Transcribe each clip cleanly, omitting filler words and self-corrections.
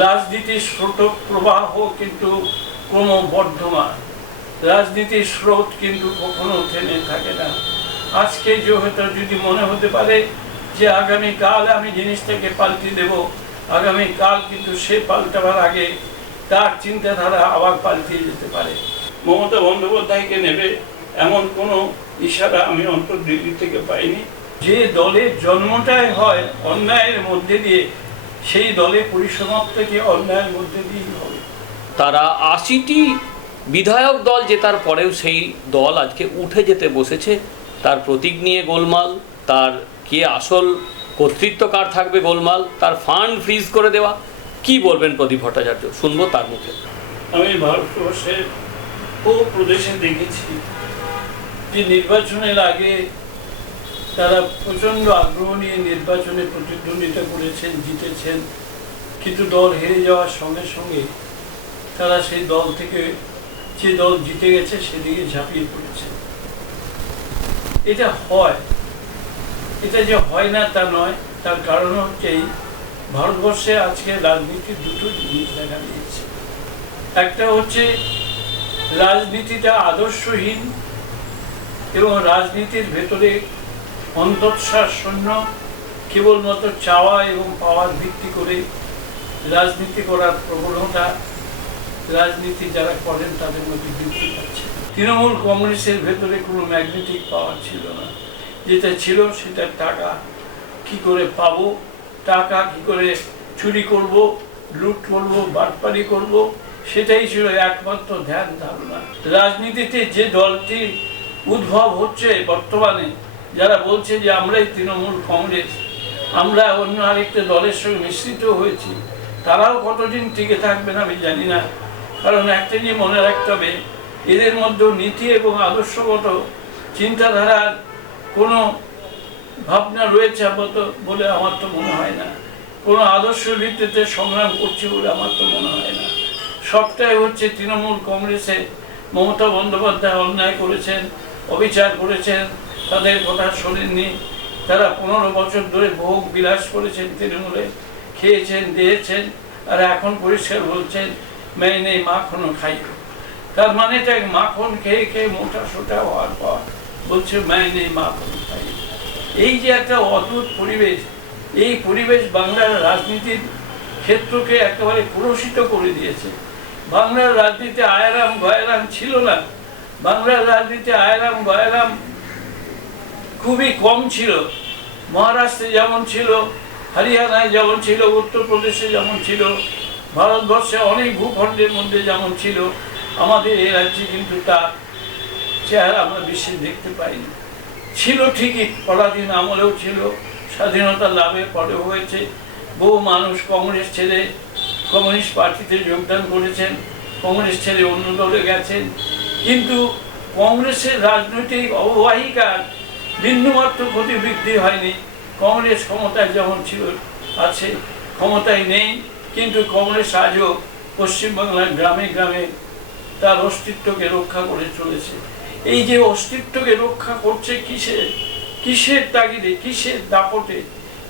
রাজনীতির স্রোত প্রবাহ কিন্তু ক্রমবর্ধমান, রাজনীতির স্রোত কিন্তু কখনো থেমে থাকে না। আজকে হয়তো যদি মনে হতে পারে যে আগামীকাল আমি জিনিসটাকে পাল্টে দেব, আগামীকাল কিন্তু সে পাল্টাবার আগে তার চিন্তাধারা আবার পাল্টে যেতে পারে। মমতা বন্দ্যোপাধ্যায়কে নেবে এমন কোনো ইশারা আমি অন্তর্দিল্লি থেকে পাইনি। যে দলের জন্মটাই হয় অন্যায়ের মধ্যে দিয়ে, সেই দলে পরিসমাপ্তিটি অন্যায়ের মধ্যে দিয়েই হবে। তারা ৮০টি বিধায়ক দল জেতার পরেও সেই দল আজকে উঠে যেতে বসেছে। তার প্রতীক নিয়ে গোলমাল, তার কে আসল কর্তৃত্ব কার থাকবে গোলমাল, তার ফান্ড ফ্রিজ করে দেওয়া। কি বলবেন প্রদীপ ভট্টাচার্য, শুনবো তার মুখে। আমি ভারতবর্ষের ও প্রদেশে দেখেছি যে নির্বাচনের আগে তারা প্রচণ্ড আগ্রহ নিয়ে নির্বাচনে প্রতিদ্বন্দ্বিতা করেছেন, জিতেছেন, কিন্তু দল হেরে যাওয়ার সঙ্গে সঙ্গে তারা সেই দল থেকে, যে দল জিতে গেছে সেদিকে ঝাঁপিয়ে পড়েছে। এটা হয়, এটা যে হয় না তা নয়। তার কারণ হচ্ছে ভারতবর্ষে আজকে রাজনীতির দুটো জিনিস দেখা দিয়েছে। একটা হচ্ছে রাজনীতিটা আদর্শহীন এবং রাজনীতির ভেতরে অন্তঃসার শূন্য, কেবলমাত্র চাওয়া এবং পাওয়ার ভিত্তি করে রাজনীতি করার প্রবণতা রাজনীতি যারা করেন তাদের মধ্যে বৃদ্ধি পাচ্ছে। তৃণমূল কংগ্রেসের ভেতরে কোনো ম্যাগনেটিক পাওয়ার ছিল না। যেটা ছিল সেটা টাকা কি করে পাবো, টাকা কি করে চুরি করব, লুট করব, বাটপারি করব, সেটাই ছিল একমাত্র ধ্যান ধারণা। রাজনীতিতে যে দলটি উদ্ভব হচ্ছে বর্তমানে, যারা বলছে যে আমরাই তৃণমূল কংগ্রেস, আমরা অন্য আরেকটা দলের সঙ্গে মিশ্রিত হয়েছি, তারাও কতদিন টিকে থাকবেন আমি জানি না। কারণ একটা নিয়ে মনে রাখতে হবে, এদের মধ্যে নীতি এবং আদর্শগত চিন্তাধারার কোনো ভাবনা রয়েছে বলে আমার তো মনে হয় না। কোনো আদর্শ ভিত্তিতে সংগ্রাম করছে বলে আমার তো মনে হয় না। সবটাই হচ্ছে তৃণমূল কংগ্রেসে মমতা বন্দ্যোপাধ্যায় অন্যায় করেছেন, অবিচার করেছেন, তাদের কথা শোনেননি। তারা 15 বছর ধরে ভোগ বিলাস করেছেন, তৃণমূলে খেয়েছেন, দিয়েছেন, আর এখন পরিষ্কার বলছেন মেয়ে নেই মাখনও খাইও। তার মানে এটা মাখন খেয়ে খেয়ে মোটা সোটা হওয়ার পর বলছে মেয়ে নেই মাখন খাইও। এই যে একটা অদ্ভুত পরিবেশ, এই পরিবেশ বাংলার রাজনীতির ক্ষেত্রকে একেবারে কুরসিত করে দিয়েছে। বাংলার রাজনীতি আয়ারাম গয়ারাম ছিল না। বাংলার রাজনীতি আয়ারাম গয়ারাম খুবই কম ছিল। মহারাষ্ট্রে যেমন ছিল, হরিয়ানায় যেমন ছিল, উত্তরপ্রদেশে যেমন ছিল, ভারতবর্ষে অনেক ভূখণ্ডের মধ্যে যেমন ছিল, আমাদের এই রাজ্যে কিন্তু তার চেহারা আমরা বেশি দেখতে পাইনি। ছিল ঠিকই, পরাধীন আমলেও ছিল, স্বাধীনতা লাভের পরেও হয়েছে। বহু মানুষ কংগ্রেস ছেড়ে কমিউনিস্ট পার্টিতে যোগদান করেছেন, কংগ্রেস ছেড়ে অন্য দলে গেছেন, কিন্তু কংগ্রেসের রাজনৈতিক অববাহিকার বিন্দুমাত্র ক্ষতি বৃদ্ধি হয়নি। কংগ্রেস ক্ষমতায় যেমন ছিল আছে, ক্ষমতায় নেই, কিন্তু কংগ্রেস আজও পশ্চিমবাংলার গ্রামে গ্রামে তার অস্তিত্বকে রক্ষা করে চলেছে। এই যে অস্তিত্বকে রক্ষা করছে কিসের তাগিদে, কিসের দাপটে,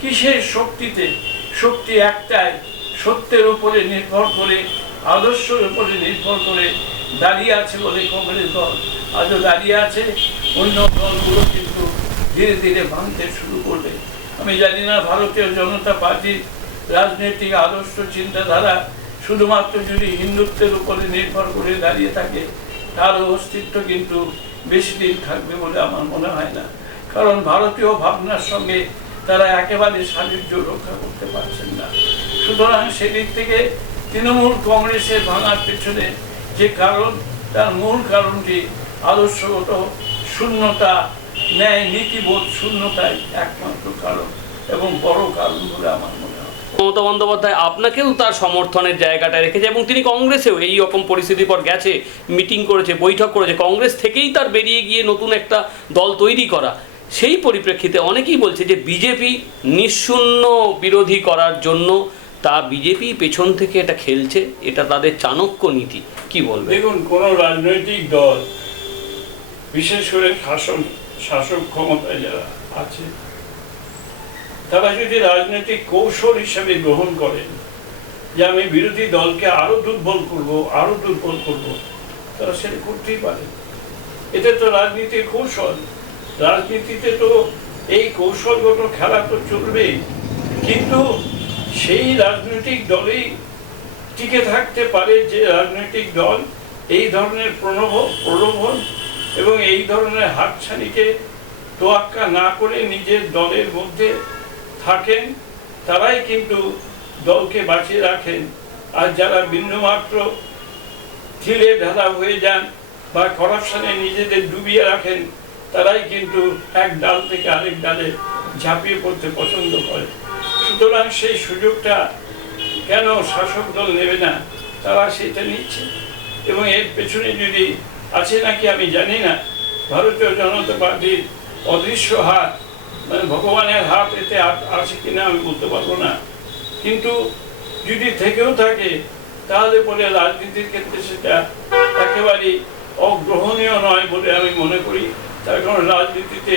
কিসের শক্তিতে? শক্তি একটাই, সত্যের উপরে নির্ভর করে, আদর্শের উপরে নির্ভর করে দাঁড়িয়ে আছে বলে কংগ্রেস দল আজও দাঁড়িয়ে আছে। অন্য দলগুলো কিন্তু ধীরে ধীরে ভাঙতে শুরু করবে। আমি জানি না ভারতীয় জনতা পার্টির রাজনৈতিক আদর্শ চিন্তাধারা শুধুমাত্র যদি হিন্দুত্বের উপরে নির্ভর করে দাঁড়িয়ে থাকে, তার অস্তিত্ব কিন্তু বেশি দিন থাকবে বলে আমার মনে হয় না। কারণ ভারতীয় ভাবনার সঙ্গে তারা একেবারে সাযুজ্য রক্ষা করতে পারছেন না। সুতরাং সেদিক থেকে তৃণমূল কংগ্রেসের ভাঙার পেছনে যে কারণ, তার মূল কারণটি আদর্শগত শূন্যতা, ন্যায় নীতিবোধ শূন্যতাই একমাত্র কারণ এবং বড় কারণ বলে আমার মনে হয়। মমতা বন্দ্যোপাধ্যায় আপনাকেও তার সমর্থনের জায়গাটা রেখেছে এবং তিনি কংগ্রেসেও এই রকম পরিস্থিতির পর গেছে, মিটিং করেছে, বৈঠক করেছে। কংগ্রেস থেকেই তার বেরিয়ে গিয়ে নতুন একটা দল তৈরি করা। সেই পরিপ্রেক্ষিতে অনেকেই বলছে যে বিজেপি নিঃশূন্য বিরোধী করার জন্য তা বিজেপি পেছন থেকে এটা খেলছে, এটা তাদের চাণক্য নীতি। কি বলবে? দেখুন, কোনো রাজনৈতিক দল, বিশেষ করে শাসক ক্ষমতায় যারা আছে, তারা যদি রাজনৈতিক কৌশল হিসেবে গ্রহণ করেন যে আমি বিরোধী দলকে আরো দুর্বল করব, আরো দুর্বল করব, তারা সেটা করতেই পারে। এটা তো রাজনীতির কৌশল। রাজনীতিতে তো এই কৌশলগত খেলা তো চলবেই, কিন্তু সেই রাজনৈতিক দলেই টিকে থাকতে পারে যে রাজনৈতিক দল এই ধরনের প্রলোভন এবং এই ধরনের হাতছানিকে তোয়াক্কা না করে নিজের দলের মধ্যে থাকেন, তারাই কিন্তু দলকে বাঁচিয়ে রাখেন। আর যারা বিন্দুমাত্র ঢিলে ঢালা হয়ে যান বা করাপশনে নিজেদের ডুবিয়ে রাখেন, তারাই কিন্তু এক ডাল থেকে আরেক ডালে ঝাঁপিয়ে পড়তে পছন্দ করে। সুতরাং সেই সুযোগটা কেন শাসক দল নেবে না? তারা সেটা নিচ্ছে। এবং এর পেছনে যদি আছে নাকি আমি জানি না, ভারতীয় জনতা পার্টির অদৃশ্য হাত, মানে ভগবানের হাত এতে আছে কিনা আমি বলতে পারবো না, কিন্তু যদি থেকেও থাকে তাহলে পরে রাজনীতির ক্ষেত্রে সেটা একেবারেই অগ্রহণীয় নয় বলে আমি মনে করি। তার কারণ রাজনীতিতে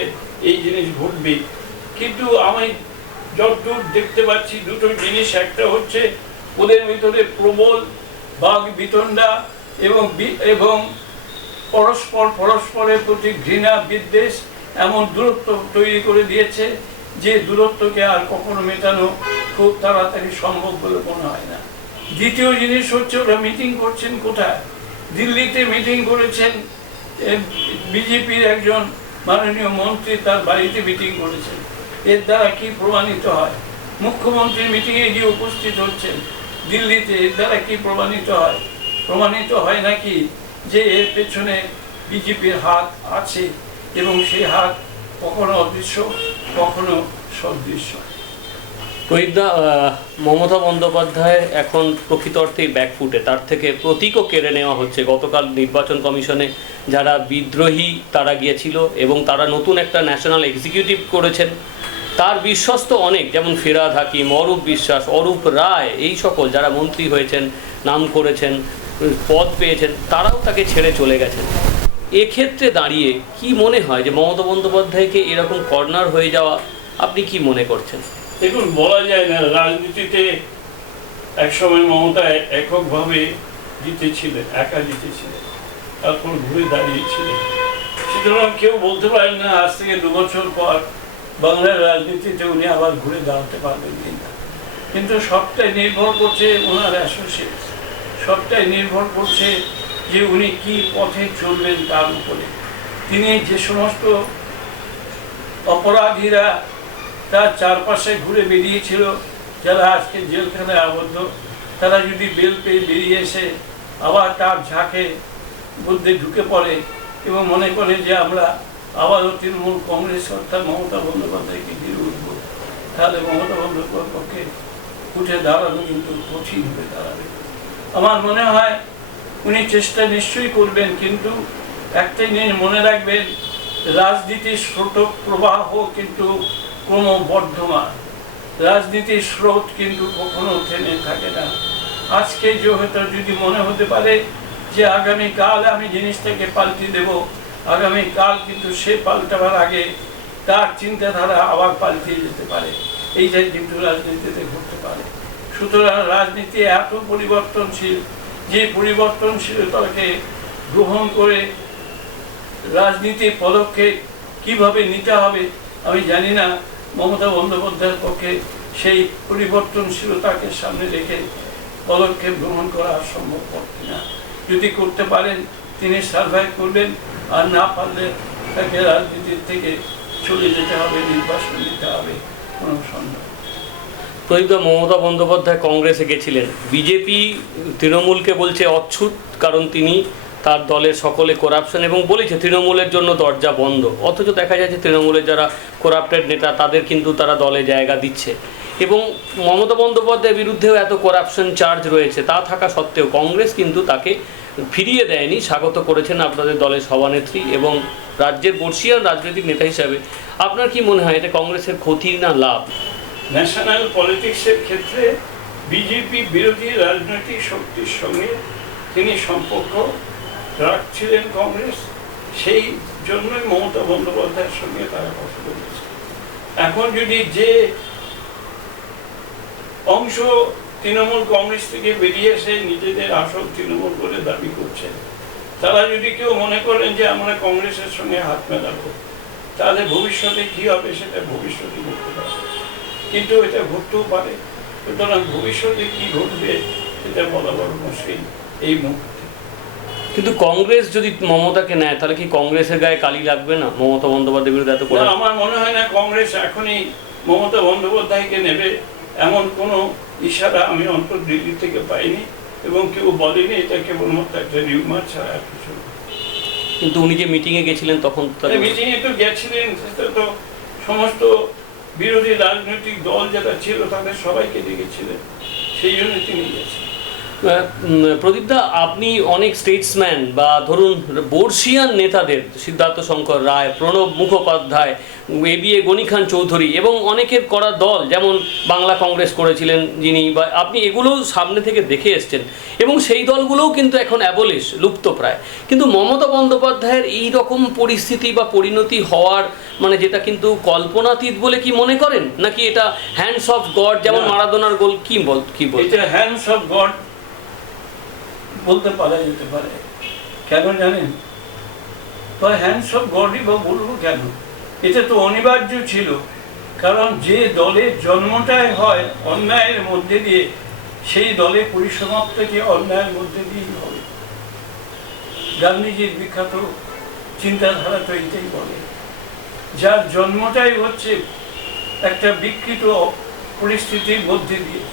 এই জিনিস ঘটবে। কিন্তু আমি যতদূর দেখতে পাচ্ছি দুটো জিনিস, একটা হচ্ছে ওদের ভিতরে প্রবল বাগ বিতণ্ডা এবং পরস্পরের প্রতি ঘৃণা বিদ্বেষ এমন দূরত্ব তৈরি করে দিয়েছে যে দূরত্বকে আর কখনো মেটানো খুব তাড়াতাড়ি সম্ভব বলে মনে হয় না। দ্বিতীয় জিনিস হচ্ছে ওরা মিটিং করছেন কোথায়? দিল্লিতে মিটিং করেছেন, বিজেপির একজন মাননীয় মন্ত্রী তার বাড়িতে মিটিং করেছেন। এর দ্বারা কি প্রমাণিত হয়? মুখ্যমন্ত্রী মিটিংয়ে গিয়ে উপস্থিত হচ্ছেন দিল্লিতে, এর দ্বারা কি প্রমাণিত হয়? প্রমাণিত হয় নাকি যে এর পেছনে বিজেপির হাত আছে এবং সেই হাত কখনো অদৃশ্য কখনো সদৃশ্য। প্রদীপদা, মমতা বন্দ্যোপাধ্যায় এখন প্রকৃত অর্থেই ব্যাকফুটে, তার থেকে প্রতীকও কেড়ে নেওয়া হচ্ছে। গতকাল নির্বাচন কমিশনে যারা বিদ্রোহী তারা গিয়েছিল এবং তারা নতুন একটা ন্যাশনাল এক্সিকিউটিভ করেছেন। তার বিশ্বস্ত অনেক, যেমন ফিরহাদ হাকিম, অরূপ বিশ্বাস, অরূপ রায়, এই সকল যারা মন্ত্রী হয়েছেন, নাম করেছেন, পদ পেয়েছেন, তারাও তাকে ছেড়ে চলে গেছেন। এক্ষেত্রে দাঁড়িয়ে কি মনে হয় যে মমতা বন্দ্যোপাধ্যায়কে এরকম কর্নার হয়ে যাওয়া, আপনি কি মনে করছেন? দেখুন, বলা যায় না। রাজনীতিতে একসময় মমতা এককভাবে জিতেছিলেন, একা জিতেছিলেন, তারপর ঘুরে দাঁড়িয়েছিলেন। সুতরাং কেউ বলতে পারেন না আজ থেকে 2 বছর পর বাংলার রাজনীতিতে উনি আবার ঘুরে দাঁড়াতে পারবেন কিনা। কিন্তু সবটাই নির্ভর করছে ওনার অ্যাসোসিয়েট, সবটাই নির্ভর করছে যে উনি কি পথে চলবেন তার উপরে। তিনি যে সমস্ত অপরাধীরা তার চারপাশে ঘুরে বেরিয়েছিল, যারা আজকে জেলখানায় আবদ্ধ, তারা যদি বেল পেয়ে বেরিয়ে এসে আবার তার ঝাঁকে মধ্যে ঢুকে পড়ে এবং মনে করে যে আমরা আবারও তৃণমূল কংগ্রেস অর্থাৎ মমতা বন্দ্যোপাধ্যায়কে ঘিরে উঠবো, তাহলে মমতা বন্দ্যোপাধ্যায়ের পক্ষে উঠে দাঁড়ানো কিন্তু কঠিন হয়ে দাঁড়াবে। আমার মনে হয় উনি চেষ্টা নিশ্চয়ই করবেন, কিন্তু একটাই জিনিস মনে রাখবেন, রাজনীতির স্রোত প্রবাহ কিন্তু ক্রমবর্ধমান। রাজনীতির স্রোত কিন্তু কখনো থেমে থাকে না। আজকে যে হয়তো যদি মনে হতে পারে যে আগামীকাল আমি জিনিসটাকে পাল্টে দেব, আগামীকাল কিন্তু সে পাল্টাবার আগে তার চিন্তাধারা আবার পাল্টে যেতে পারে। এইটাই কিন্তু রাজনীতিতে ঘটতে পারে। সুতরাং রাজনীতি এত পরিবর্তনশীল, যে পরিবর্তনশীলতাকে গ্রহণ করে রাজনীতির পদক্ষেপ কিভাবে নিতে হবে আমি জানি না। মমতা বন্দ্যোপাধ্যায়ের পক্ষে সেই পরিবর্তনশীলতাকে সামনে রেখে পদক্ষেপ গ্রহণ করা সম্ভবপর কিনা। যদি করতে পারেন তিনি সার্ভাইভ করবেন, আর না পারলে তাকে রাজনীতির থেকে চলে যেতে হবে, নির্বাচন দিতে হবে, কোনো সন্দেহ। প্রদীপদা, মমতা বন্দ্যোপাধ্যায় কংগ্রেসে গেছিলেন, বিজেপি তৃণমূলকে বলছে অচ্ছুত, কারণ তিনি তার দলের সকলে করাপশন, এবং বলেছে তৃণমূলের জন্য দরজা বন্ধ। অথচ দেখা যাচ্ছে তৃণমূলের যারা করাপ্টেড নেতা তাদের কিন্তু তারা দলে জায়গা দিচ্ছে, এবং মমতা বন্দ্যোপাধ্যায়ের বিরুদ্ধেও এত করাপশন চার্জ রয়েছে। তা থাকা সত্ত্বেও কংগ্রেস কিন্তু তাকে ফিরিয়ে দেয়নি, স্বাগত করেছেন আপনাদের দলের সভানেত্রী এবং রাজ্যের বর্ষীয়ান রাজনৈতিক নেতা হিসাবে। আপনার কি মনে হয় এটা কংগ্রেসের ক্ষতি না লাভ? ন্যাশনাল পলিটিক্সের ক্ষেত্রে বিজেপি বিরোধী রাজনৈতিক শক্তির সঙ্গে তিনি সম্পর্ক রাখছিলেন কংগ্রেস, সেই জন্যই মমতা বন্দ্যোপাধ্যায়ের সঙ্গে তারা কথা বলেছে। এখন যদি যে অংশ তৃণমূল কংগ্রেস থেকে বেরিয়ে এসে নিজেদের আসল তৃণমূল বলে দাবি করছেন, তারা যদি কেউ মনে করেন যে আমরা কংগ্রেসের সঙ্গে হাত মেলাবো, তাহলে ভবিষ্যতে কি হবে সেটা ভবিষ্যতে ঘটতে পারে, কিন্তু এটা ঘটতেও পারে। সুতরাং ভবিষ্যতে কি ঘটবে সেটা বলা বড় মুশকিল এই মুহূর্তে। কিন্তু কংগ্রেস যদি মমতাকে নেয় তাহলে কি কংগ্রেসের গায়ে কালি লাগবে না? মমতা বন্দ্যোপাধ্যায়ের বিরুদ্ধে এত করে আমার মনে হয় না কংগ্রেস এখনই মমতা বন্দ্যোপাধ্যায়কে নেবে, এমন কোনো ইশারা আমি অন্তর দিল্লি থেকে পাইনি এবং কেউ বলেনি। এটা কেবলমাত্র একটা রিউমার ছাড়া আর কিছু না। কিন্তু উনি যে মিটিংয়ে গেছিলেন তখন মিটিংয়ে তো গেছিলেন, সেটা তো সমস্ত বিরোধী রাজনৈতিক দল যারা ছিল তাদের সবাইকে ডেকেছিলেন, সেই জন্য তিনি গেছেন। প্রদীপদা, আপনি অনেক স্টেটসম্যান বা ধরুন বর্ষিয়ান নেতাদের, সিদ্ধার্থ শঙ্কর রায়, প্রণব মুখোপাধ্যায়, এবিএ গনি খান চৌধুরী এবং অনেকের করা দল, যেমন বাংলা কংগ্রেস করেছিলেন যিনি, বা আপনি এগুলোও সামনে থেকে দেখে এসছেন এবং সেই দলগুলোও কিন্তু এখন অ্যাবলিশ, লুপ্ত প্রায়। কিন্তু মমতা বন্দ্যোপাধ্যায়ের এই রকম পরিস্থিতি বা পরিণতি হওয়ার মানে যেটা কিন্তু কল্পনাতীত বলে কি মনে করেন, নাকি এটা হ্যান্ডস অফ গড, যেমন মারাদোনার গোল? কি বল এটা হ্যান্ডস অফ গড বলতে পারা যেতে পারে। কেন জানেন? তো হ্যান্ডস অফ গডই বা বলবো কেন, এটা তো অনিবার্য ছিল। কারণ যে দলের জন্মটাই হয় অন্যায়ের মধ্যে দিয়ে, সেই দলে পরিসমাপ্তিটি অন্যায়ের মধ্যে দিয়েই হবে। গান্ধীজির বিখ্যাত চিন্তাধারা তো এইটাই বলে, যার জন্মটাই হচ্ছে একটা বিকৃত পরিস্থিতির মধ্যে দিয়ে।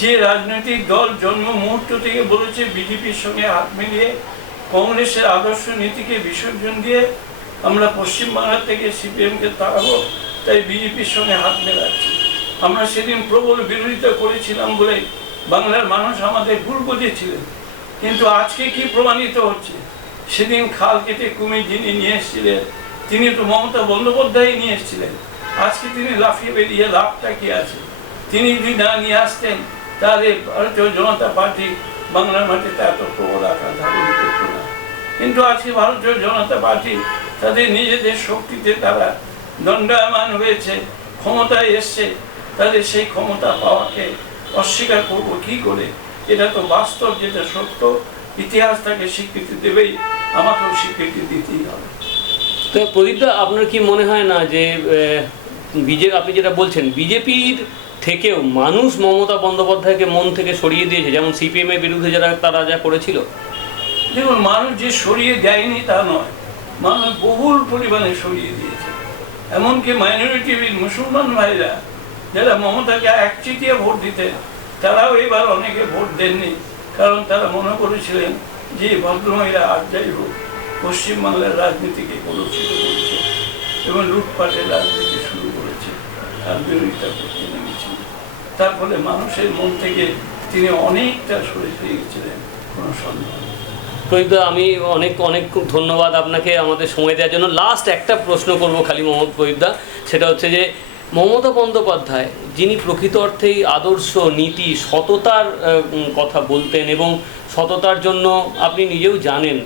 যে রাজনৈতিক দল জন্ম মুহূর্ত থেকে বলেছে বিজেপির সঙ্গে হাত মিলিয়ে কংগ্রেসের আদর্শ নীতিকে বিসর্জন দিয়ে আমরা পশ্চিমবাংলা থেকে সিপিএমকে তাড়াবো, তাই বিজেপির সঙ্গে হাত মেলাচ্ছি। আমরা সেদিন প্রবল বিরোধিতা করেছিলাম বলে বাংলার মানুষ আমাদের ভুল বুঝেছিলেন। কিন্তু আজকে কি প্রমাণিত হচ্ছে? সেদিন খাল কেটে কুমির যিনি নিয়ে এসেছিলেন, তিনি তো মমতা বন্দ্যোপাধ্যায় নিয়ে এসেছিলেন। আজকে তিনি লাফিয়ে বেরিয়ে লাভটা কি আছে? তিনি যদি না নিয়ে আসতেন তাহলে ভারতীয় জনতা পার্টি বাংলার মাটিতে এত প্রবল আকার ধারণ করত না। কিন্তু আজকে ভারতীয় জনতা পার্টি তাদের নিজেদের শক্তিতে তারা দণ্ডায়মান হয়েছে, ক্ষমতায় এসছে, তাদের সেই ক্ষমতা পাওয়াকে অস্বীকার করবো কি করে? এটা তো বাস্তব, যেটা সত্য। ইতিহাস তাকে স্বীকৃতি দেবেই, আমাকেও স্বীকৃতি দিতেই হবে। তো প্রদীপদা, আপনার কি মনে হয় না যে আপনি যেটা বলছেন, বিজেপির থেকেও মানুষ মমতা বন্দ্যোপাধ্যায়কে মন থেকে সরিয়ে দিয়েছে, যেমন সিপিএম এর বিরুদ্ধে তারা যা করেছিল? দেখুন, মানুষ যে সরিয়ে দেয়নি তা নয়, মানুষ বহুল পরিমাণে সরিয়ে দিয়েছে। এমনকি মাইনরিটি মুসলমান ভাইরা যারা মমতাকে একচিটিয়া ভোট দিতেন, তারাও এবার অনেকে ভোট দেননি, কারণ তারা মনে করেছিলেন যে ভদ্রমহিলা আর যাই হোক পশ্চিমবাংলার রাজনীতিকে কলুষিত করেছে এবং লুটপাটের রাজনীতি শুরু করেছে, আর বিরোধিতা করতে নেমেছিল। তার ফলে মানুষের মন থেকে তিনি অনেকটা সরে গিয়েছিলেন, কোনো সন্দেহ নেই। প্রদীপদা, আমি অনেক অনেক ধন্যবাদ আপনাকে আমাদের সময় দেওয়ার জন্য। লাস্ট একটা প্রশ্ন করবো খালি প্রদীপদা, সেটা হচ্ছে যে মমতা বন্দ্যোপাধ্যায় যিনি প্রকৃত অর্থেই আদর্শ, নীতি, সততার কথা বলতেন এবং সততার জন্য আপনি নিজেও জানেন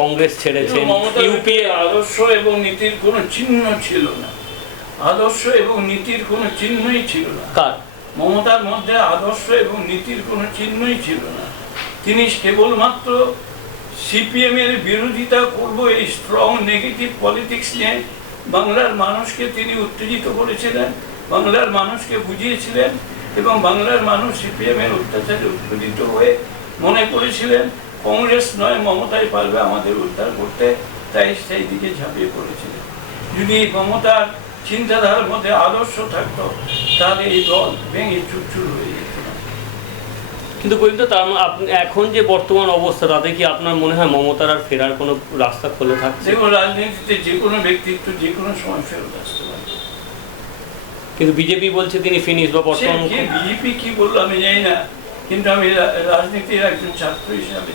কংগ্রেস ছেড়েছেন, ইউপিএ। আদর্শ এবং নীতির কোনো চিহ্ন ছিল না, আদর্শ এবং নীতির কোনো চিহ্নই ছিল না। কার? মমতার মধ্যে আদর্শ এবং নীতির কোনো চিহ্নই ছিল না। তিনি কেবলমাত্র সিপিএম এর বিরোধিতা করব এই স্ট্রং নেগেটিভ পলিটিক্স নিয়ে বাংলার মানুষকে তিনি উত্তেজিত করেছিলেন, বাংলার মানুষকে বুঝিয়েছিলেন এবং বাংলার মানুষ সিপিএম এর অত্যাচারে উৎপীড়িত হয়ে মনে করেছিলেন কংগ্রেস নয় মমতাই পারবে আমাদের উদ্ধার করতে, তাই সেই দিকে ঝাঁপিয়ে পড়েছিলেন। যদি মমতার চিন্তাধারার মধ্যে আদর্শ থাকতো তাহলে এই দল ভেঙে চুরচুর হয়ে যেত না। কিন্তু প্রদীপদা, তার এখন যে বর্তমান অবস্থা, তাতে কি আপনার মনে হয় মমতার আর ফেরার কোনো রাস্তা খোলা থাকছে? দেখুন, রাজনীতিতে যে কোনো ব্যক্তিত্ব যে কোনো সময় ফেরত আসতে পারে। কিন্তু বিজেপি বলছে তিনি ফিনিশ, বা বর্তমান বিজেপি কি বললো আমি জানি না, কিন্তু আমি রাজনীতির একজন ছাত্র হিসাবে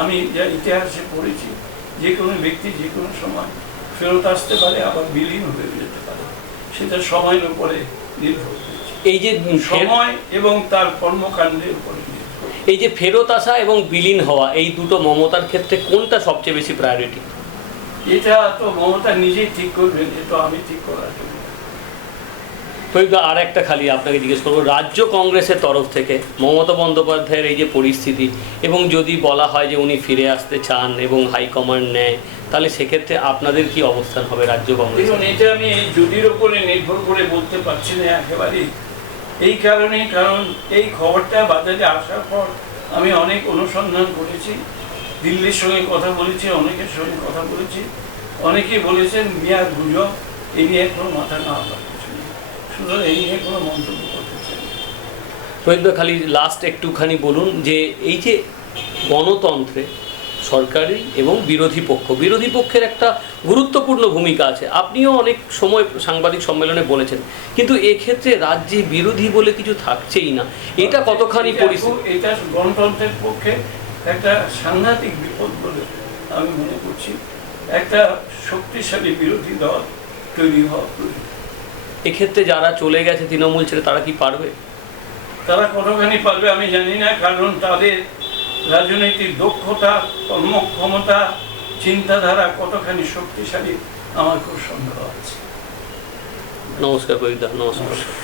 আমি যা ইতিহাসে পড়েছি, যে কোনো ব্যক্তি যে কোনো সময় ফেরত আসতে পারে, আবার বিলীন হয়ে যেতে পারে। সেটা সময়ের উপরে নির্ভর করছে, এই যে সময় এবং তার কর্মকাণ্ডের উপরে। এই যে ফেরত আসা এবং বিলীন হওয়া, এই দুটো মমতার ক্ষেত্রে কোনটা সবচেয়ে বেশি প্রায়োরিটি? এটা তো মমতা নিজেই ঠিক করবেন, এটা আমি ঠিক করার জন্য। তো প্রদীপদা, আর একটা খালি আপনাকে জিজ্ঞেস করবো, রাজ্য কংগ্রেসের তরফ থেকে মমতা বন্দ্যোপাধ্যায়ের এই যে পরিস্থিতি, এবং যদি বলা হয় যে উনি ফিরে আসতে চান এবং হাইকমান্ড নেয়, তাহলে সেক্ষেত্রে আপনাদের কি অবস্থান হবে রাজ্য কংগ্রেস? দেখুন, এটা আমি এই জুডির ওপরে নির্ভর করে বলতে পারছি না একেবারেই। এই কারণে, কারণ এই খবরটা বাজারে আসার পর আমি অনেক অনুসন্ধান করেছি, দিল্লির সঙ্গে কথা বলেছি, অনেকের সঙ্গে কথা বলেছি। অনেকেই বলেছেন মিয়ার গুজব, এই নিয়ে কোনো মাথা না হওয়ার কিছু নেই, সুতরাং এই নিয়ে কোনো মন্তব্য করতে চাই না। প্রদীপদা, খালি লাস্ট একটুখানি বলুন যে এই যে গণতন্ত্রে সরকারি এবং বিরোধী পক্ষের একটা গুরুত্বপূর্ণ ভূমিকা আছে, আপনিও অনেক সময় সাংবাদিক সম্মেলনে বলেছেন, কিন্তু এক্ষেত্রে রাজ্যে বিরোধী বলে কিছু থাকছেই না, এটা কতখানি পরিস্থিতি? এটা গণতন্ত্রের পক্ষে একটা সাংঘাতিক বিপদ বলে আমি মনে করছি। একটা শক্তিশালী বিরোধী দল তৈরি হওয়া প্রয়োজন। এক্ষেত্রে যারা চলে গেছে তৃণমূল ছেড়ে, তারা কি পারবে? তারা কতখানি পারবে আমি জানি না, কারণ তাদের রাজনৈতিক দক্ষতা, কর্মক্ষমতা, চিন্তাধারা কতখানি শক্তিশালী আমার খুব সন্দেহ আছে। নমস্কার প্রদীপদা, নমস্কার। নমস্কার।